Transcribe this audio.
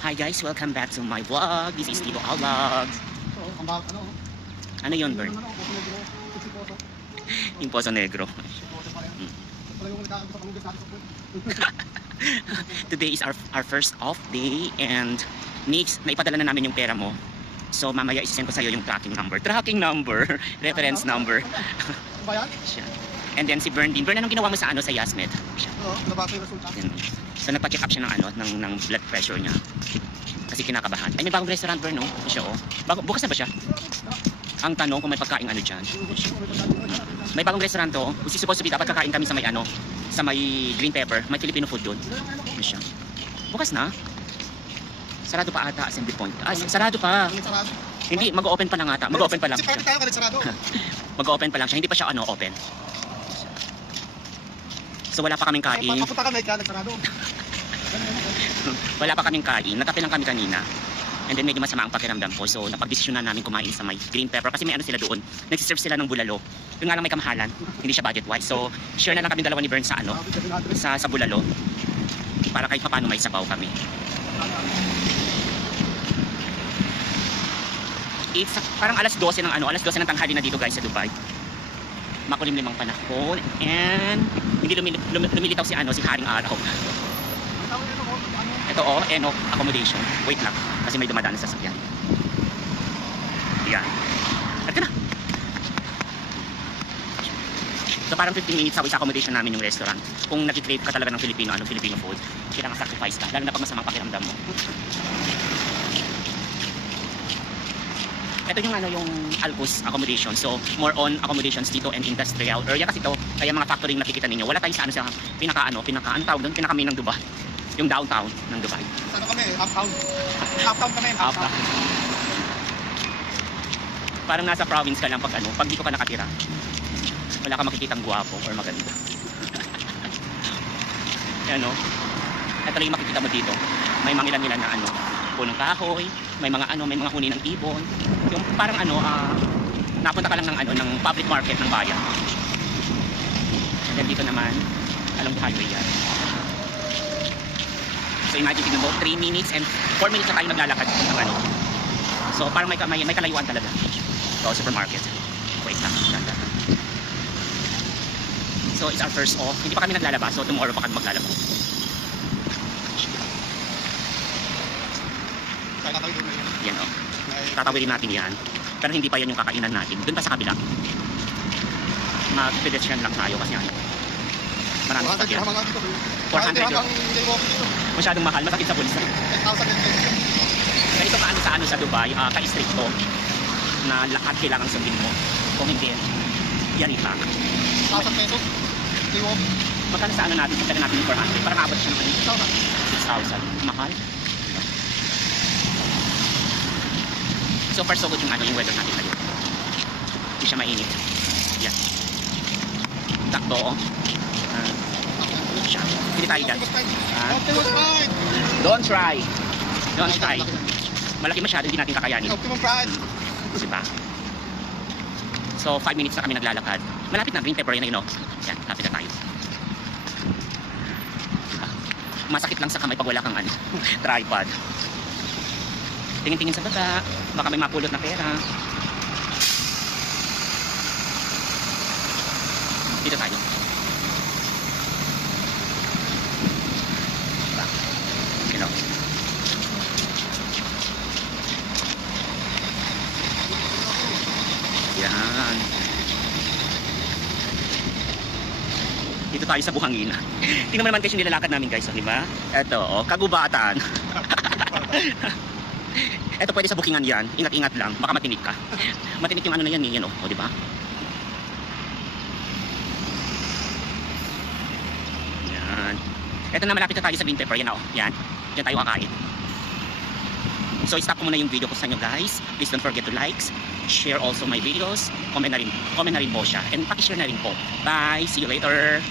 Hi guys, welcome back to my vlog. This is Tito Vlogs. Ano yun, Bern? Yung Poso Negro. Today is our first off day and next, naipadala na namin yung pera mo. So mamaya isisend ko sa'yo yung tracking number, reference number. Siya. And then si Bern din. Bern, anong ginawa mo sa sa Yasmed? Oo, nabasa yung resulta. So nagpa-check up siya ng blood pressure niya. Kasi kinakabahan. Ay, may bagong restaurant, Bern, no? Siya, oh. Bukas na ba siya? Ang tanong kung may pagkain dyan. May bagong restaurant to. Supposed to be dapat kakain kami sa may green pepper. May Filipino food doon. Siya. Bukas na? Sarado pa ata, assembly point. Ah, sarado pa. Hindi, mag-open pa lang ata. Mag-open pa lang. Si party tayo ka sarado. Mag-open pa lang siya. Hindi pa siya open. So wala pa kaming kain. Papunta ka na sarado. Wala pa kaming kain. Nagkape lang kami kanina. And then medyo masama ang pakiramdam ko. So napagdesisyonan namin kumain sa may green pepper. Kasi may sila doon. Nagsiserve sila ng bulalo. Yung nga lang may kamahalan. Hindi siya budget wise. So share na lang kami dalawa ni Bern sa sa bulalo. Para kahit paano may sabaw kami. It's parang alas 12 alas 12 ng tanghali na dito guys sa Dubai. Makulimlimang panahon. And hindi lumilitaw si Haring Araw. Ito Enoch accommodation. Wait lang kasi may dumadaan sa sasakyan. Yan. At na. So parang 15 minutes away sa accommodation namin yung restaurant. Kung nag-crave ka talaga ng Filipino food, kailangan sacrifice ka lalo na pag masamang pakiramdam mo. Ito yung yung Alcus accommodation. So more on accommodations dito and industrial area kasi ito kaya mga factory yung nakikita ninyo. Wala tayong sa pinaka tawag doon, pinaka main ng Dubai. Yung downtown ng Dubai. Ano kami? Uptown. Uptown kami. Uptown. Parang nasa province ka lang pag dito ka nakatira. Wala ka makikitang guwapo or maganda. Ito lang yung makikita mo dito. May mangilan-ngilan na punong kahoy, may mga huni ng ibon. Yung parang napunta ka lang ng public market ng bayan. And then dito naman, along the highway yan. So imagine tignan mo, 3 minutes and 4 minutes na tayo naglalakad ng So parang may kalayuan talaga. So supermarket. Wait lang. So it's our first off. Hindi pa kami naglalabas. So tomorrow pa kami maglalabas. Yan tatawidin natin yan. Pero hindi pa yan yung kakainan natin. Doon pa sa kabila. Mag-pedestrian lang tayo kasi marami sa sakyan. 400 yun. Masyadong mahal. Masakit sa bulsa. 10,000. Ganito sa Dubai, ka-stricto na lahat kailangan sundin mo. Kung hindi, yan ipa. 1,000 pesos. Magkano sa natin? Sa natin yung 400. Parang abot siya ng 6,000. Mahal. So far so good yung weather natin ngayon. Hindi siya mainit. Yan. Takto siya. Hindi tayo dyan. Don't try. Malaki masyado, hindi natin kakayanin. Diba? So 5 minutes na kami naglalakad. Malapit na, green pepper yan Yan, lapit na tayo. Masakit lang sa kamay pag wala kang tripod. Tingin-tingin sa baba, baka may mapulot na pera. Dito tayo. Yan. Dito tayo sa buhangin. Tingnan mo naman kasi nilalakad namin guys, di ba? Ito, kagubatan. Ito pwede sa bookingan yan. Ingat-ingat lang, baka matinik ka. Matinik yung na yan eh, di ba? Yan. Ito na malapit na tayo sa green pepper, yan Yan. Diyan tayo kakain. So stop ko muna yung video ko sa inyo guys. Please don't forget to like, share also my videos. Comment na rin po siya. And paki-share na rin po. Bye! See you later!